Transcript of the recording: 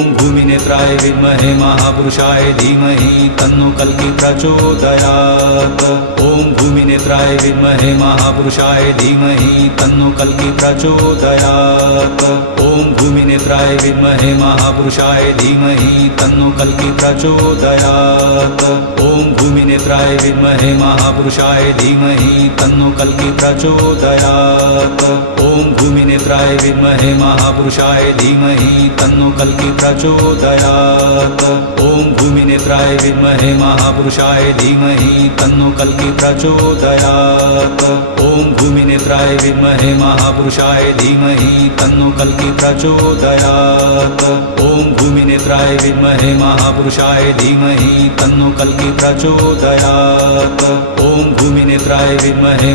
ॐ भूमिनेत्राय विद्महे महापुरुषाय धीमहि तन्नो कल्की प्रचोदयात्। ॐ भूमिनेत्राय विद्महे महापुरुषाय धीमहि तन्नो कल्की प्रचोदयात्। ॐ भूमिनेत्राय विद्महे महापुरुषाय धीमहि तन्नो कल्की प्रचोदयात्। ॐ भूमिनेत्राय विद्महे महापुरुषाय धीमहि तन्नो कल्की प्रचोदयात्। ॐ भूमिनेत्राय विद्महे महापुरुषाय धीमहि तन्नो कल्की प्रचोदयात्। ॐ भूमिनेत्राय विद्महे महापुरुषाय धीमहि तन्नो कल्की प्रचोदयात्। ॐ भूमिनेत्राय विद्महे महापुरुषाय धीमहि तन्नो कल्की प्रचोदयात्। ॐ भूमिनेत्राय विद्महे महापुरुषाय धीमहि तन्नो कल्की प्रचोदयात्। ॐ भूमिनेत्राय विद्महे